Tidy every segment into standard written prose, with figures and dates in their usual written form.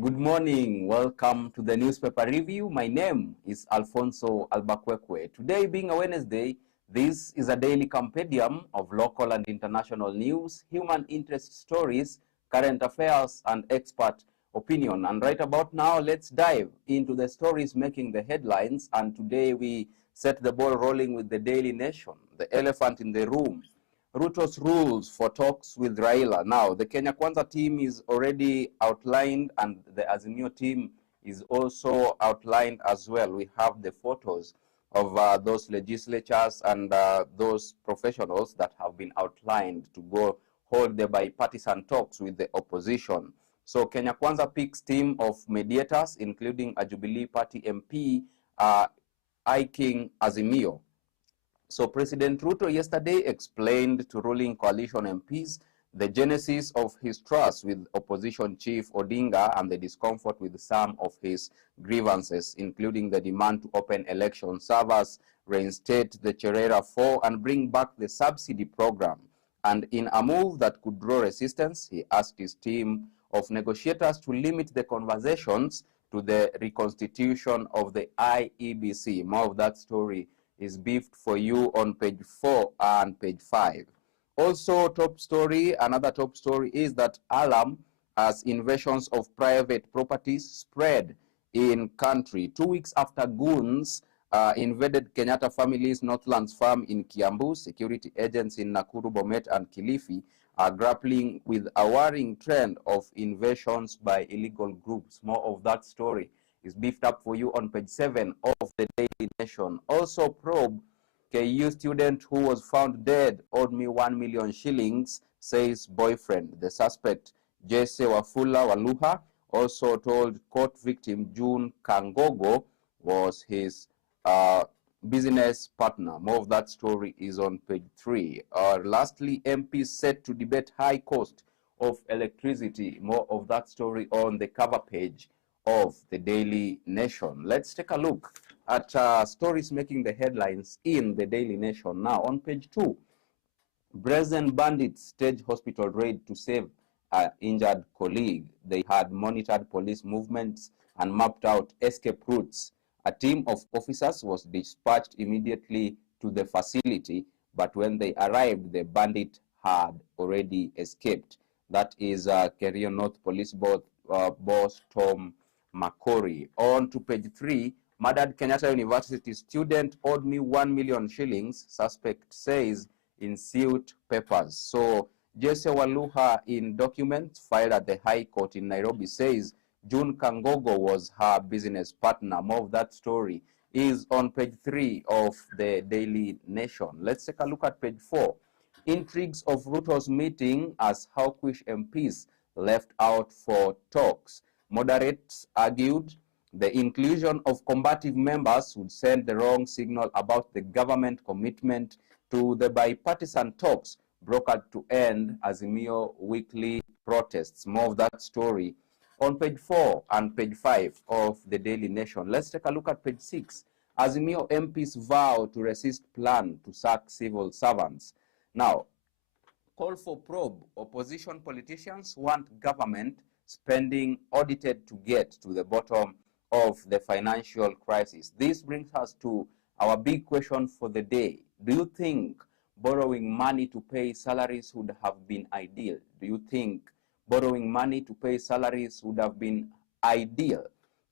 Good morning. Welcome to the newspaper review. My name is Alfonsoh Albakwekwe. Today being a Wednesday, this is a daily compendium of local and international news, human interest stories, current affairs, and expert opinion. And right about now, let's dive into the stories making the headlines. And today we set the ball rolling with the Daily Nation, the elephant in the room. Ruto's rules for talks with Raila. Now, the Kenya Kwanza team is already outlined and the Azimio team is also outlined as well. We have the photos of those legislatures and those professionals that have been outlined to go hold the bipartisan talks with the opposition. So Kenya Kwanza picks team of mediators, including a Jubilee Party MP, King Azimio. So President Ruto yesterday explained to ruling coalition MPs the genesis of his trust with opposition chief Odinga and the discomfort with some of his grievances, including the demand to open election servers, reinstate the Cherera 4, and bring back the subsidy program. And in a move that could draw resistance, he asked his team of negotiators to limit the conversations to the reconstitution of the IEBC. More of that story is beefed for you on page 4 and page 5. Also, another top story is that alarm as invasions of private properties spread in country. 2 weeks after goons invaded Kenyatta family's Northlands farm in Kiambu, security agents in Nakuru, Bomet, and Kilifi are grappling with a worrying trend of invasions by illegal groups. More of that story is beefed up for you on page 7 of the Daily Nation. Also, probe KU student who was found dead owed me 1 million shillings, says boyfriend. The suspect, Jesse Wafula Waluha, also told court victim June Kangogo was his business partner. More of that story is on page 3. Lastly, MPs set to debate high cost of electricity. More of that story on the cover page of the Daily Nation. Let's take a look at stories making the headlines in the Daily Nation. Now, on page 2, brazen bandits stage hospital raid to save an injured colleague. They had monitored police movements and mapped out escape routes. A team of officers was dispatched immediately to the facility, but when they arrived, the bandit had already escaped. That is Kerio North Police Boss Tom Makori. On to page 3, murdered Kenyatta University student owed me 1 million shillings, suspect says in suit papers. So Jesse Waluha, in documents filed at the High Court in Nairobi, says June Kangogo was her business partner. More of that story is on page 3 of the Daily Nation. Let's take a look at page 4. Intrigues of Ruto's meeting as hawkish MPs left out for talks. Moderates argued the inclusion of combative members would send the wrong signal about the government commitment to the bipartisan talks brokered to end Azimio weekly protests. More of that story on page 4 and page 5 of the Daily Nation. Let's take a look at page 6. Azimio MPs vow to resist plan to sack civil servants. Now, call for probe. Opposition politicians want government spending audited to get to the bottom of the financial crisis. This brings us to our big question for the day. Do you think borrowing money to pay salaries would have been ideal? Do you think borrowing money to pay salaries would have been ideal?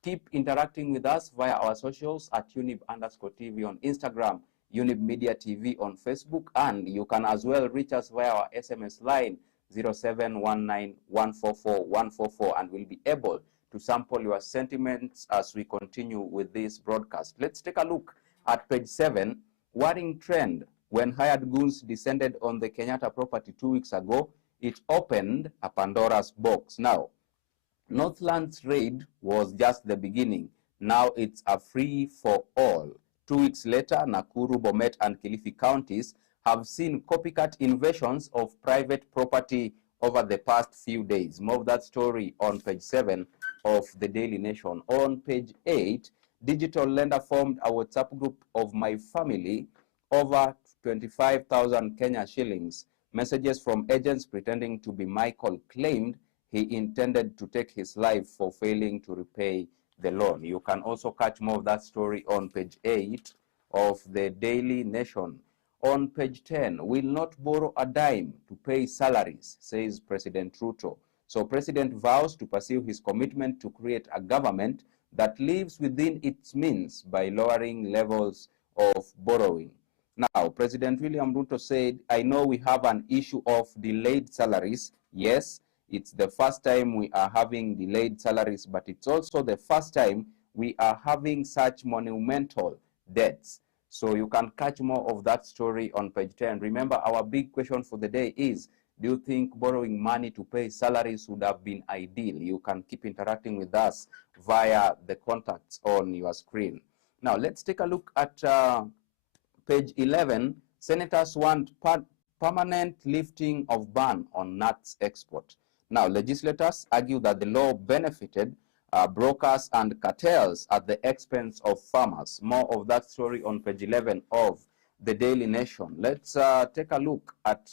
Keep interacting with us via our socials at Younib_TV on Instagram, Younib Media TV on Facebook, and you can as well reach us via our SMS line 0719144144, and we'll be able to sample your sentiments as we continue with this broadcast. Let's take a look at page 7. Worrying trend. When hired goons descended on the Kenyatta property 2 weeks ago, it opened a Pandora's box. Now, Northland's raid was just the beginning. Now it's a free-for-all. 2 weeks later, Nakuru, Bomet, and Kilifi counties have seen copycat invasions of private property over the past few days. More of that story on page 7 of the Daily Nation. On page 8, digital lender formed a WhatsApp group of my family, over 25,000 Kenya shillings. Messages from agents pretending to be Michael claimed he intended to take his life for failing to repay the loan. You can also catch more of that story on page 8 of the Daily Nation. On page 10, will not borrow a dime to pay salaries, says President Ruto. So President vows to pursue his commitment to create a government that lives within its means by lowering levels of borrowing. Now, President William Ruto said, I know we have an issue of delayed salaries. Yes, it's the first time we are having delayed salaries, but it's also the first time we are having such monumental debts. So you can catch more of that story on page 10. Remember, our big question for the day is, do you think borrowing money to pay salaries would have been ideal? You can keep interacting with us via the contacts on your screen. Now, let's take a look at page 11. Senators want permanent lifting of ban on nuts export. Now, legislators argue that the law benefited brokers and cartels at the expense of farmers. More of that story on page 11 of the Daily Nation. Let's take a look at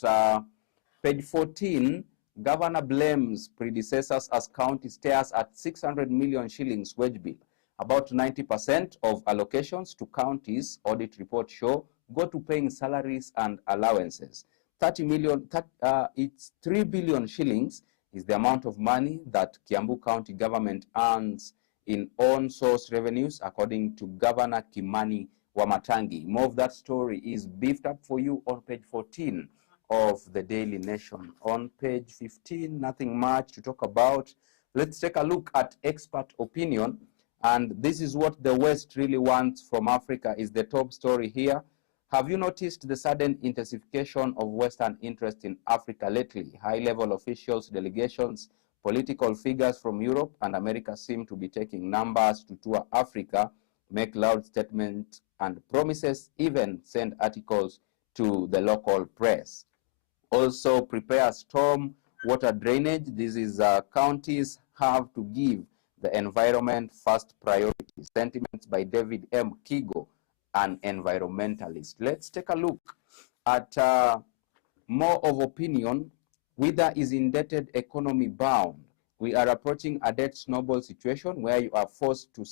page 14. Governor blames predecessors as county stares at 600 million shillings wage bill. About 90% of allocations to counties, audit report show, go to paying salaries and allowances. 30 million, it's 3 billion shillings is the amount of money that Kiambu County government earns in own-source revenues, according to Governor Kimani Wamatangi. More of that story is beefed up for you on page 14 of the Daily Nation. On page 15, nothing much to talk about. Let's take a look at expert opinion. And this is what the West really wants from Africa, is the top story here. Have you noticed the sudden intensification of Western interest in Africa lately? High-level officials, delegations, political figures from Europe and America seem to be taking numbers to tour Africa, make loud statements and promises, even send articles to the local press. Also, prepare storm water drainage. This is counties have to give the environment first priority. Sentiments by David M. Kigo, an environmentalist. Let's take a look at more of opinion. Whether is indebted economy bound? We are approaching a debt snowball situation where you are forced to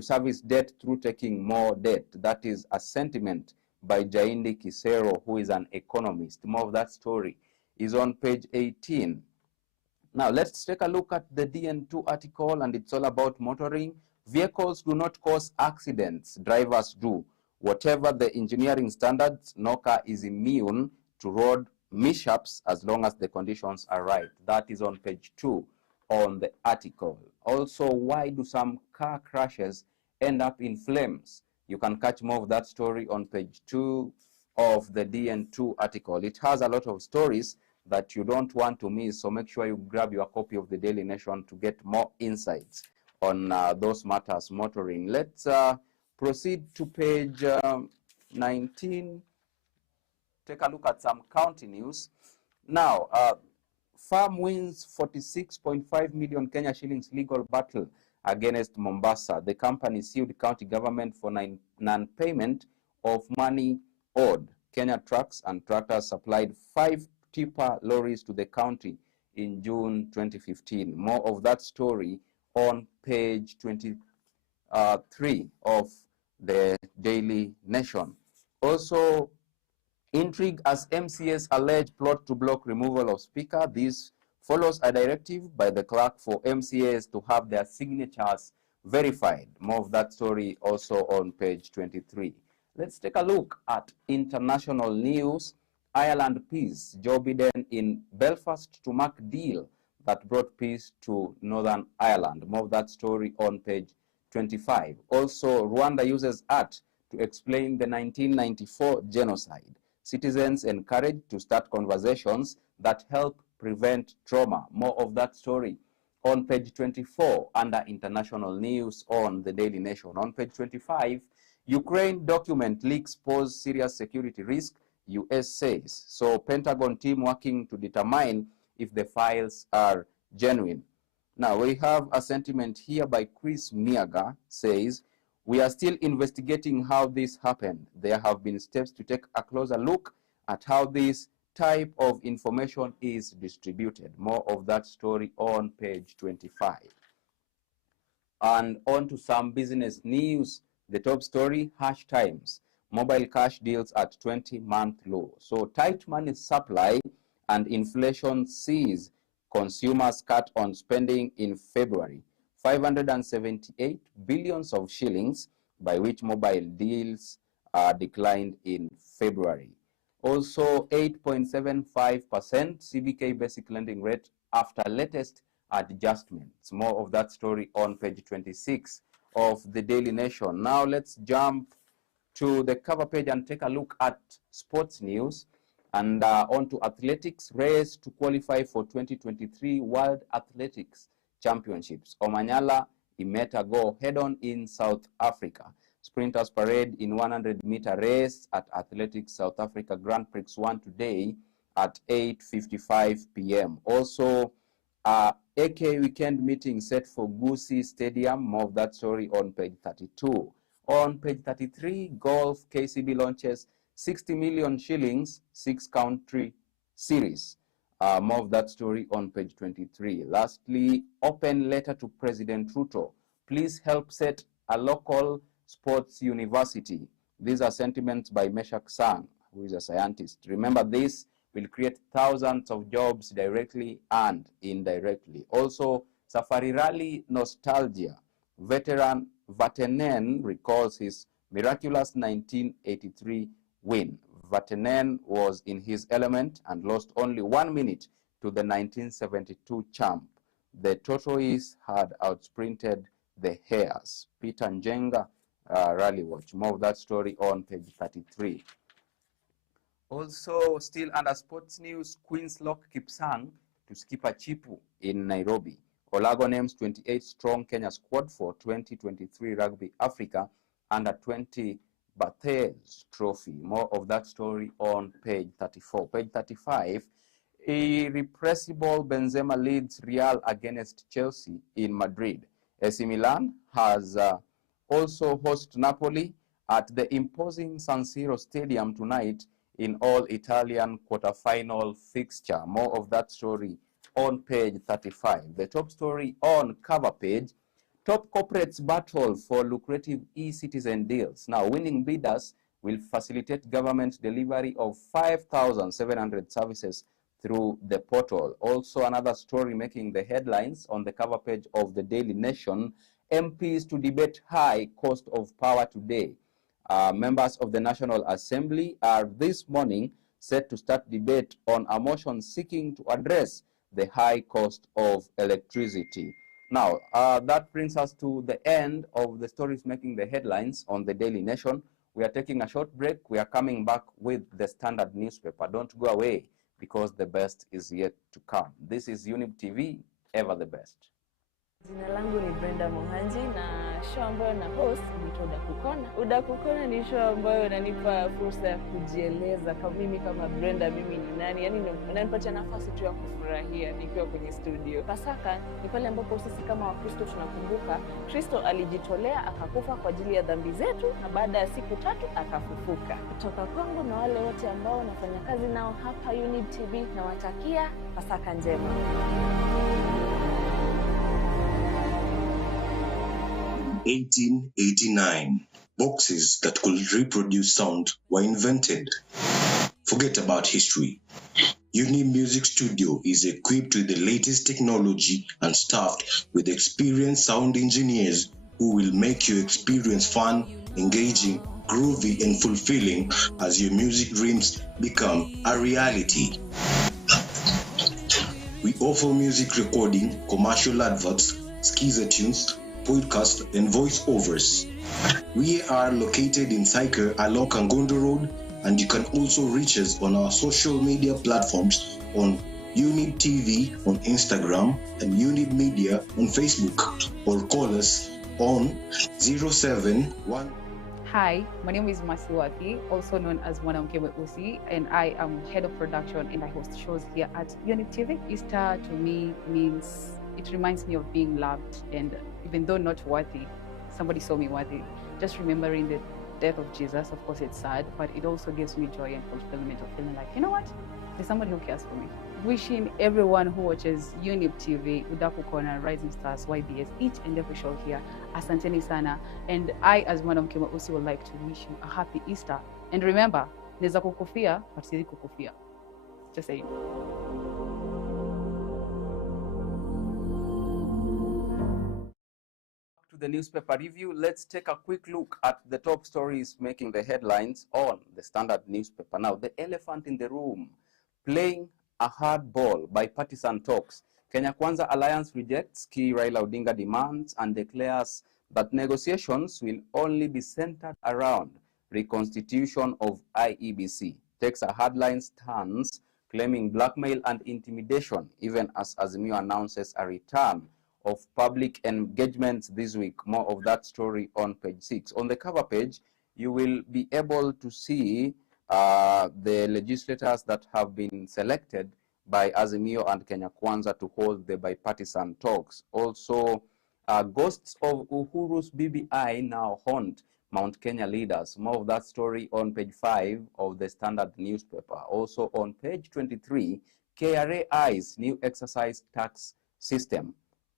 service debt through taking more debt. That is a sentiment by Jaindi Kisero, who is an economist. More of that story is on page 18. Now, let's take a look at the DN2 article, and it's all about motoring. Vehicles do not cause accidents, drivers do. Whatever the engineering standards, no car is immune to road mishaps as long as the conditions are right. That is on page 2 on the article. Also, why do some car crashes end up in flames? You can catch more of that story on page 2 of the DN2 article. It has a lot of stories that you don't want to miss, so make sure you grab your copy of the Daily Nation to get more insights on those matters motoring. Let's proceed to page 19. Take a look at some county news. Now, farm wins 46.5 million Kenya shillings legal battle against Mombasa. The company sued county government for non-payment of money owed. Kenya Trucks and Tractors supplied 5 tipper lorries to the county in June 2015. More of that story on page 23 of the Daily Nation. Also, intrigue as MCAs allege plot to block removal of speaker. This follows a directive by the clerk for MCAs to have their signatures verified. More of that story also on page 23. Let's take a look at international news. Ireland peace. Joe Biden in Belfast to mark deal that brought peace to Northern Ireland. More of that story on page 25. Also, Rwanda uses art to explain the 1994 genocide. Citizens encouraged to start conversations that help prevent trauma. More of that story on page 24 under international news on the Daily Nation. On page 25, Ukraine document leaks pose serious security risk, US says. So Pentagon team working to determine if the files are genuine. Now we have a sentiment here by Chris Miaga, says, we are still investigating how this happened. There have been steps to take a closer look at how this type of information is distributed. More of that story on page 25. And on to some business news. The top story, Hash Times. Mobile cash deals at 20-month low. So tight money supply and inflation sees consumers cut on spending in February. 578 billions of shillings, by which mobile deals declined in February. Also, 8.75% CBK basic lending rate after latest adjustments. More of that story on page 26 of the Daily Nation. Now let's jump to the cover page and take a look at sports news and on to athletics. Race to qualify for 2023 World Athletics Championships. Omanyala Imeta go head-on in South Africa. Sprinters parade in 100-meter race at Athletics South Africa Grand Prix 1 today at 8:55 p.m. Also, AK weekend meeting set for Gusii Stadium. More of that story on page 32. On page 33, golf, KCB launches 60 million shillings, 6-country series. More of that story on page 23. Lastly, open letter to President Ruto. Please help set a local sports university. These are sentiments by Meshak Sang, who is a scientist. Remember, this will create thousands of jobs directly and indirectly. Also, Safari Rally nostalgia. Veteran Vatanen recalls his miraculous 1983 win. Vatanen was in his element and lost only 1 minute to the 1972 champ. The tortoise had outsprinted the hares. Peter Njenga, Rally Watch. More of that story on page 33. Also, still under sports news, Queen's Lock Kipsang to skipper Chipu in Nairobi. Olago names 28-strong Kenya squad for 2023 Rugby Africa Under-20 Bathurst Trophy. More of that story on page 34. Page 35, irrepressible Benzema leads Real against Chelsea in Madrid. AC Milan has also host Napoli at the imposing San Siro Stadium tonight in all-Italian quarter-final fixture. More of that story on page 35. The top story on cover page, top corporates battle for lucrative e-citizen deals. Now, winning bidders will facilitate government delivery of 5,700 services through the portal. Also, another story making the headlines on the cover page of the Daily Nation, MPs to debate high cost of power today. Members of the National Assembly are this morning set to start debate on a motion seeking to address the high cost of electricity. Now, that brings us to the end of the stories making the headlines on the Daily Nation. We are taking a short break. We are coming back with the Standard newspaper. Don't go away, because the best is yet to come. This is Younib TV, ever the best. Jina langu ni Brenda Mohanji na show ambayo na host ni Udakukona. Udakukona ni show ambayo inanipa fursa ya kujieleza kama mimi kama Brenda, mimi ni nani. Yaani inanipatia nafasi tu ya kufurahia nikiwa kwenye studio. Pasaka ni pale ambapo sisi kama Wakristo tunakumbuka Kristo alijitolea akakufa kwa ajili ya dhambi zetu na baada ya siku 3 akafufuka. Kutoka kwangu na wale wote ambao wanafanya kazi nao hapa Younib TV, nawatakia Pasaka njema. 1889, boxes that could reproduce sound were invented. Forget about history. Younib Music Studio is equipped with the latest technology and staffed with experienced sound engineers who will make your experience fun, engaging, groovy, and fulfilling as your music dreams become a reality. We offer music recording, commercial adverts, skizzer tunes, podcast, and voiceovers. We are located in Saika along Kangondo Road, and you can also reach us on our social media platforms on Younib TV on Instagram and Younib Media on Facebook, or call us on 071. Hi, my name is Masiwati, also known as Mwanamke Usi, and I am head of production and I host shows here at Younib TV. Easter to me means, it reminds me of being loved, and even though not worthy, somebody saw me worthy. Just remembering the death of Jesus, of course it's sad, but it also gives me joy and fulfillment of feeling like, you know what, There's somebody who cares for me. Wishing everyone who watches Younib TV, Udaku Corner, Rising Stars, YBS, each and every show here, asanteni sana. And I, as mwanamke mweusi, would like to wish you a happy Easter. And remember, neza kukufia, but siwezi kukufia. Just saying. To the newspaper review, let's take a quick look at the top stories making the headlines on the Standard newspaper. Now, the elephant in the room, playing a hard ball by partisan talks. Kenya Kwanza Alliance rejects key Raila Odinga demands and declares that negotiations will only be centered around reconstitution of IEBC. Takes a hardline stance, claiming blackmail and intimidation, even as Azimio announces a return of public engagements this week. More of that story on page 6. On the cover page, you will be able to see the legislators that have been selected by Azimio and Kenya Kwanza to hold the bipartisan talks. Also, ghosts of Uhuru's BBI now haunt Mount Kenya leaders. More of that story on page 5 of the Standard newspaper. Also on page 23, KRA eyes new exercise tax system.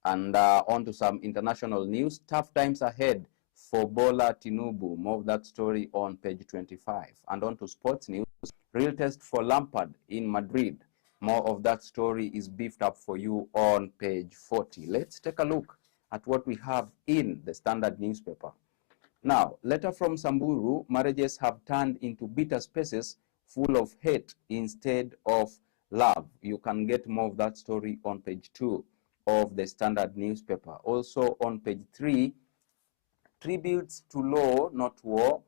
And on to some international news. Tough times ahead for Bola Tinubu. More of that story on page 25. And on to sports news. Real test for Lampard in Madrid. More of that story is beefed up for you on page 40. Let's take a look at what we have in the Standard newspaper. Now, letter from Samburu, marriages have turned into bitter spaces full of hate instead of love. You can get more of that story on page 2 of the Standard newspaper. Also on page 3, tributes to law, not war,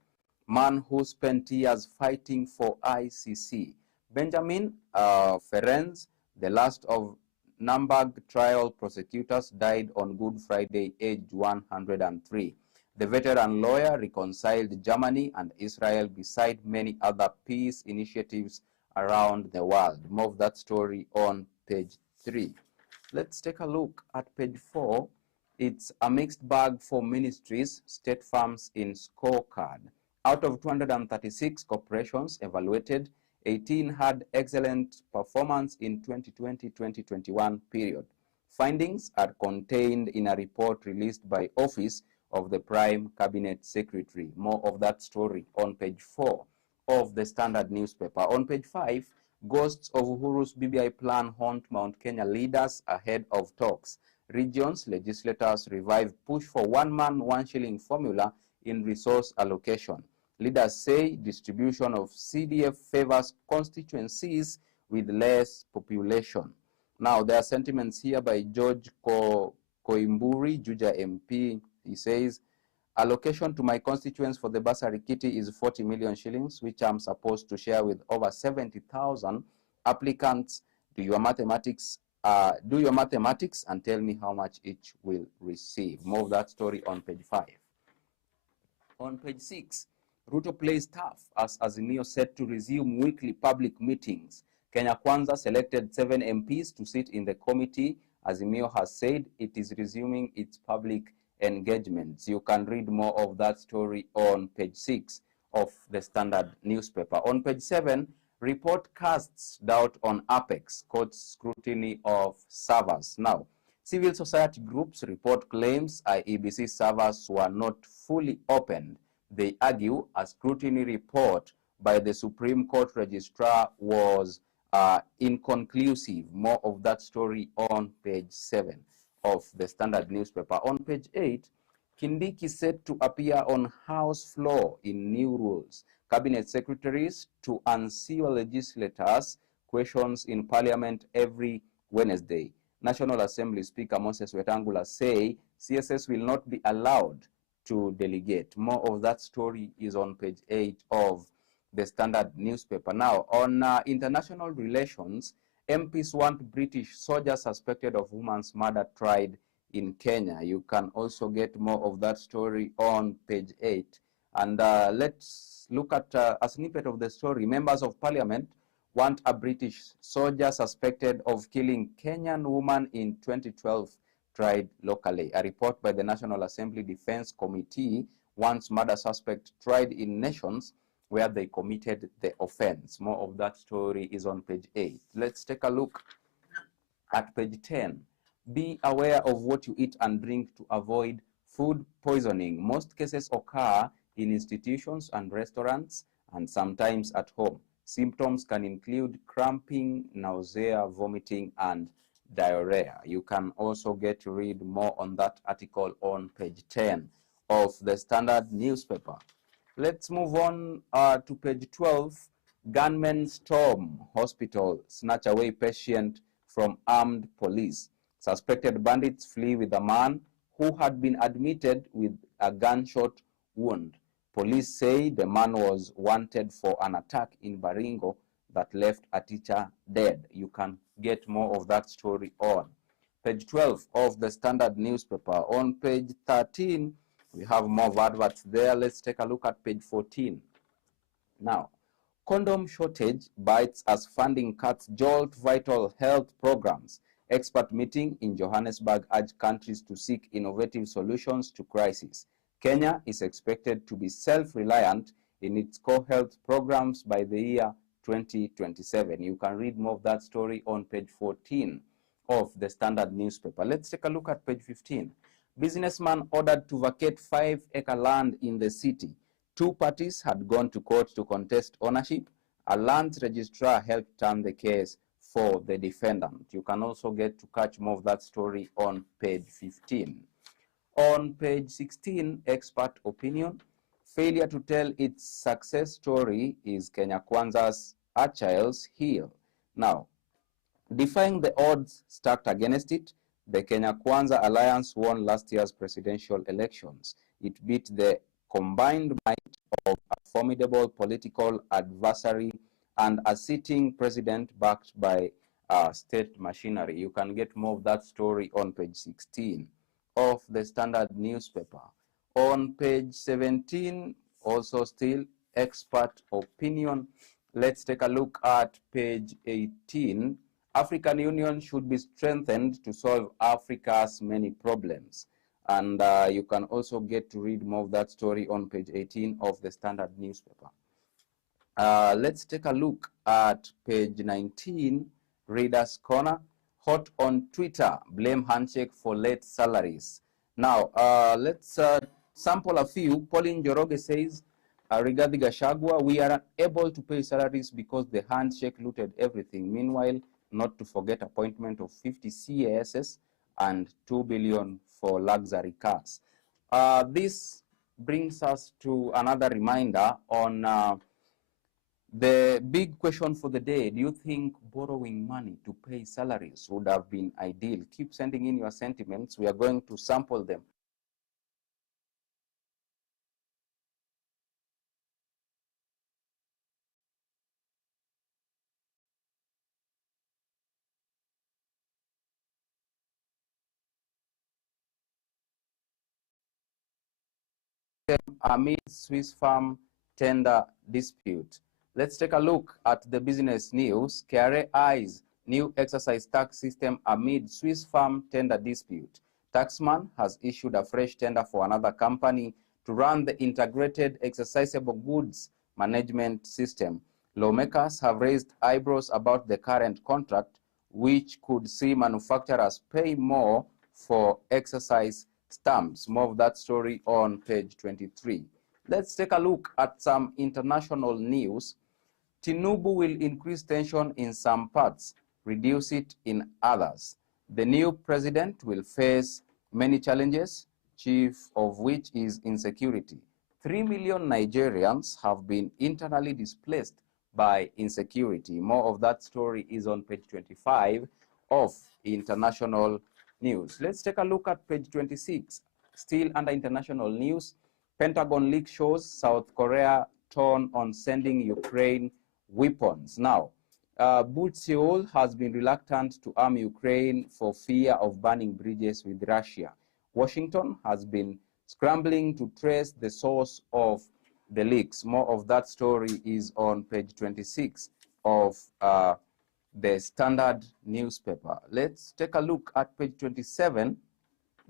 man who spent years fighting for ICC. Benjamin Ferenc, the last of Nuremberg trial prosecutors, died on Good Friday, aged 103. The veteran lawyer reconciled Germany and Israel beside many other peace initiatives around the world. More of that story on page 3. Let's take a look at page 4. It's a mixed bag for ministries, state farms in scorecard. Out of 236 corporations evaluated, 18 had excellent performance in 2020-2021 period. Findings are contained in a report released by Office of the Prime Cabinet Secretary. More of that story on page 4 of the Standard newspaper. On page 5, ghosts of Uhuru's BBI plan haunt Mount Kenya leaders ahead of talks. Regions, legislators revive push for one-man, one-shilling formula in resource allocation. Leaders say distribution of CDF favors constituencies with less population. Now, there are sentiments here by George Koimburi, Juja MP. He says, allocation to my constituents for the bursary kitty is 40 million shillings, which I'm supposed to share with over 70,000 applicants. Do your mathematics and tell me how much each will receive. More of that story on page 5. On page 6, Ruto plays tough as Azimio set to resume weekly public meetings. Kenya Kwanza selected 7 MPs to sit in the committee. Azimio has said it is resuming its public engagements. You can read more of that story on page 6 of the Standard newspaper. On page 7, report casts doubt on Apex, court's scrutiny of servers. Now, civil society groups report claims IEBC servers were not fully opened. They argue a scrutiny report by the Supreme Court Registrar was inconclusive. More of that story on page 7 of the Standard newspaper. On page 8, Kindiki said to appear on House floor in new rules. Cabinet secretaries to unseal legislators questions in Parliament every Wednesday. National Assembly Speaker Moses Wetangula say CSS will not be allowed to delegate. More of that story is on page 8 of the Standard newspaper. Now, on international relations, MPs want British soldiers suspected of woman's murder tried in Kenya. You can also get more of that story on page 8. And let's look at a snippet of the story. Members of Parliament want a British soldier suspected of killing Kenyan woman in 2012 tried locally. A report by the National Assembly Defense Committee wants murder suspect tried in nations where they committed the offense. More of that story is on page 8. Let's take a look at page 10. Be aware of what you eat and drink to avoid food poisoning. Most cases occur in institutions and restaurants and sometimes at home. Symptoms can include cramping, nausea, vomiting, and diarrhea. You can also get to read more on that article on page 10 of the Standard newspaper. Let's move on to page 12. Gunmen storm hospital, snatch away patient from armed police. Suspected bandits flee with a man who had been admitted with a gunshot wound. Police say the man was wanted for an attack in Baringo that left a teacher dead. You can get more of that story on page 12 of the Standard newspaper. On page 13, we have more adverts there. Let's take a look at page 14. Now, condom shortage bites as funding cuts jolt vital health programs. Expert meeting in Johannesburg urged countries to seek innovative solutions to crisis. Kenya is expected to be self-reliant in its core health programs by the year 2027. You can read more of that story on page 14 of the Standard newspaper. Let's take a look at page 15. Businessman ordered to vacate 5-acre land in the city. Two parties had gone to court to contest ownership. A land registrar helped turn the case for the defendant. You can also get to catch more of that story on page 15. On page 16, expert opinion. Failure to tell its success story is Kenya Kwanza's Achilles heel. Now, defying the odds stacked against it, the Kenya Kwanza Alliance won last year's presidential elections. It beat the combined might of a formidable political adversary and a sitting president backed by state machinery. You can get more of that story on page 16 of the Standard newspaper. On page 17, also still expert opinion. Let's take a look at page 18. African Union should be strengthened to solve Africa's many problems. And you can also get to read more of that story on page 18 of the Standard newspaper. Let's take a look at page 19, Reader's Corner. Hot on Twitter, blame handshake for late salaries. Now, let's sample a few. Pauline Joroge says, Rigathi Gachagua, we are unable to pay salaries because the handshake looted everything. Meanwhile, not to forget appointment of 50 CASs and 2 billion for luxury cars. This brings us to another reminder on the big question for the day. Do you think borrowing money to pay salaries would have been ideal? Keep sending in your sentiments. We are going to sample them. Amid Swiss farm tender dispute. Let's take a look at the business news. KRA eyes new exercise tax system amid Swiss farm tender dispute. Taxman has issued a fresh tender for another company to run the integrated exercisable goods management system. Lawmakers have raised eyebrows about the current contract, which could see manufacturers pay more for exercise stamps. More of that story on page 23. Let's take a look at some international news. Tinubu will increase tension in some parts, reduce it in others. The new president will face many challenges, chief of which is insecurity. 3 million Nigerians have been internally displaced by insecurity. More of that story is on page 25 of international news. Let's take a look at page 26. Still under international news, Pentagon leak shows South Korea torn on sending Ukraine weapons. Now, Seoul has been reluctant to arm Ukraine for fear of burning bridges with Russia. Washington has been scrambling to trace the source of the leaks. More of that story is on page 26 of the Standard newspaper. Let's take a look at page 27.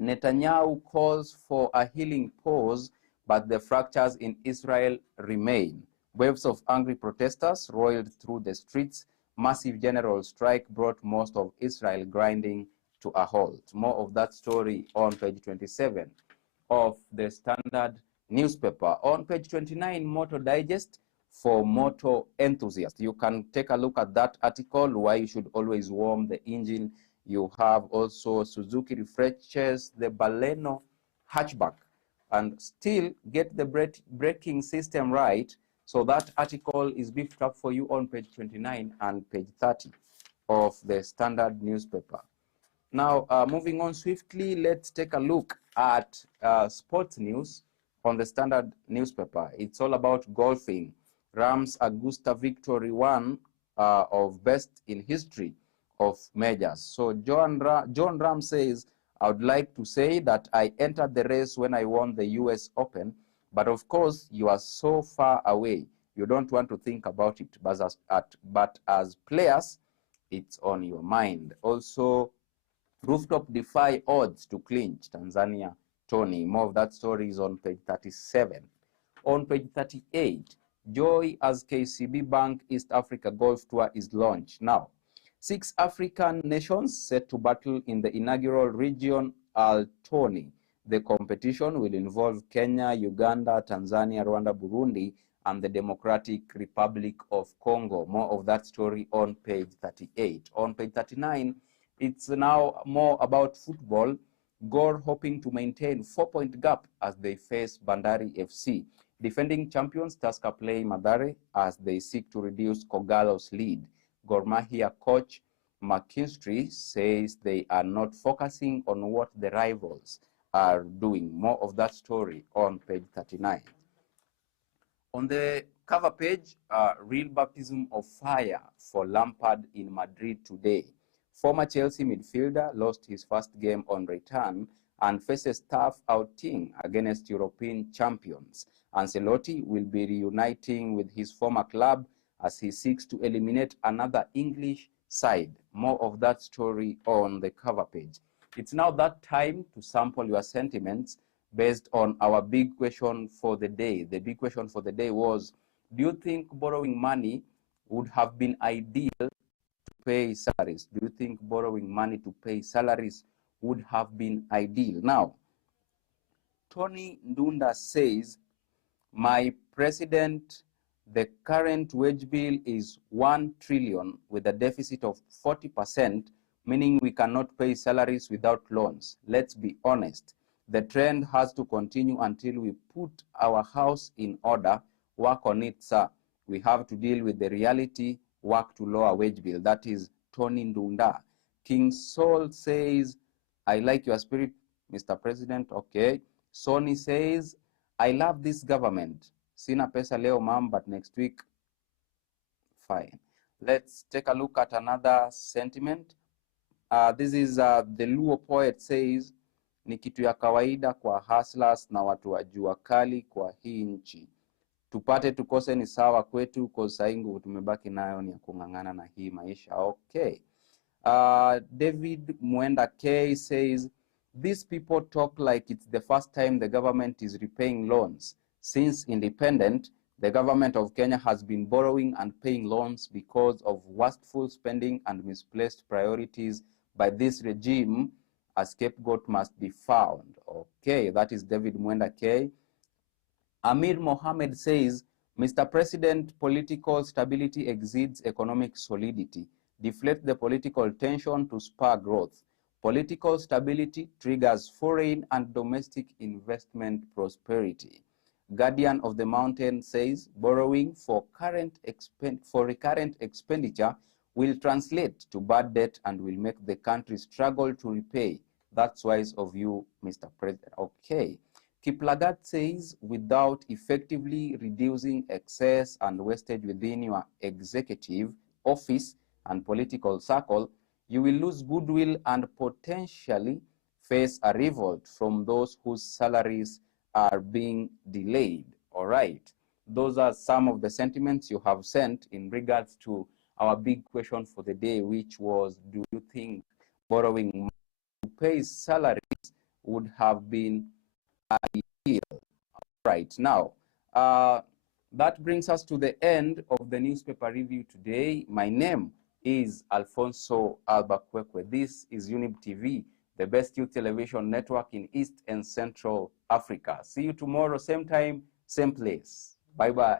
Netanyahu calls for a healing pause, but the fractures in Israel remain. Waves of angry protesters roiled through the streets. Massive general strike brought most of Israel grinding to a halt. More of that story on page 27 of the Standard newspaper. On page 29, Motor Digest for motor enthusiasts. You can take a look at that article, why you should always warm the engine. You have also Suzuki refreshes the Baleno hatchback and still get the braking system right. So that article is beefed up for you on page 29 and page 30 of the Standard newspaper. Now, moving on swiftly, let's take a look at sports news on the Standard newspaper. It's all about golfing. Rams Augusta victory, one of best in history of majors. So John Ram says, I would like to say that I entered the race when I won the US Open, but of course you are so far away. You don't want to think about it, but as players, it's on your mind. Also, Rooftop defy odds to clinch Tanzania Tony. More of that story is on page 37. On page 38, joy as KCB Bank East Africa Golf Tour is launched. Now, 6 African nations set to battle in the inaugural region Al-Tony. The competition will involve Kenya, Uganda, Tanzania, Rwanda, Burundi, and the Democratic Republic of Congo. More of that story on page 38. On page 39, it's now more about football. Gor hoping to maintain 4-point gap as they face Bandari FC. Defending champions Tusker play Mathare as they seek to reduce Kogalo's lead. Gor Mahia coach McKinstry says they are not focusing on what the rivals are doing. More of that story on page 39. On the cover page, real baptism of fire for Lampard in Madrid today. Former Chelsea midfielder lost his first game on return and faces tough outing against European champions. Ancelotti will be reuniting with his former club as he seeks to eliminate another English side. More of that story on the cover page. It's now that time to sample your sentiments based on our big question for the day. The big question for the day was, do you think borrowing money would have been ideal to pay salaries? Do you think borrowing money to pay salaries would have been ideal? Now, Tony Ndunda says, my president, the current wage bill is 1 trillion with a deficit of 40%, meaning we cannot pay salaries without loans. Let's be honest. The trend has to continue until we put our house in order. Work on it, sir. We have to deal with the reality, work to lower wage bill. That is Tony Ndunda. King Saul says, I like your spirit, Mr. President. Okay. Sony says, I love this government. Sina pesa leo, ma'am, but next week, fine. Let's take a look at another sentiment. This is the Luo poet says, ni kitu ya kawaida kwa hustlers na watu wa jua kali kwa hii nchi. Tupate tukose ni sawa kwetu, kwa sababu nguvu tumebaki nayo ni ya kung'ang'ana na hii maisha. Okay. David Mwenda K says, these people talk like it's the first time the government is repaying loans. Since independent, the government of Kenya has been borrowing and paying loans because of wasteful spending and misplaced priorities by this regime. A scapegoat must be found. Okay, that is David Mwenda K. Amir Mohammed says, Mr. President, political stability exceeds economic solidity. Deflate the political tension to spur growth. Political stability triggers foreign and domestic investment prosperity. Guardian of the Mountain says, borrowing for recurrent expenditure will translate to bad debt and will make the country struggle to repay. That's wise of you, Mr. President. Okay. Kiplagat says, without effectively reducing excess and wastage within your executive office and political circle, you will lose goodwill and potentially face a revolt from those whose salaries are being delayed. All right. Those are some of the sentiments you have sent in regards to our big question for the day, which was, do you think borrowing money to pay salaries would have been ideal? Right now, That brings us to the end of the newspaper review today. My name is Alfonsoh Albakwekwe. This is Younib TV, the best youth television network in East and Central Africa. See you tomorrow, same time, same place. Bye-bye.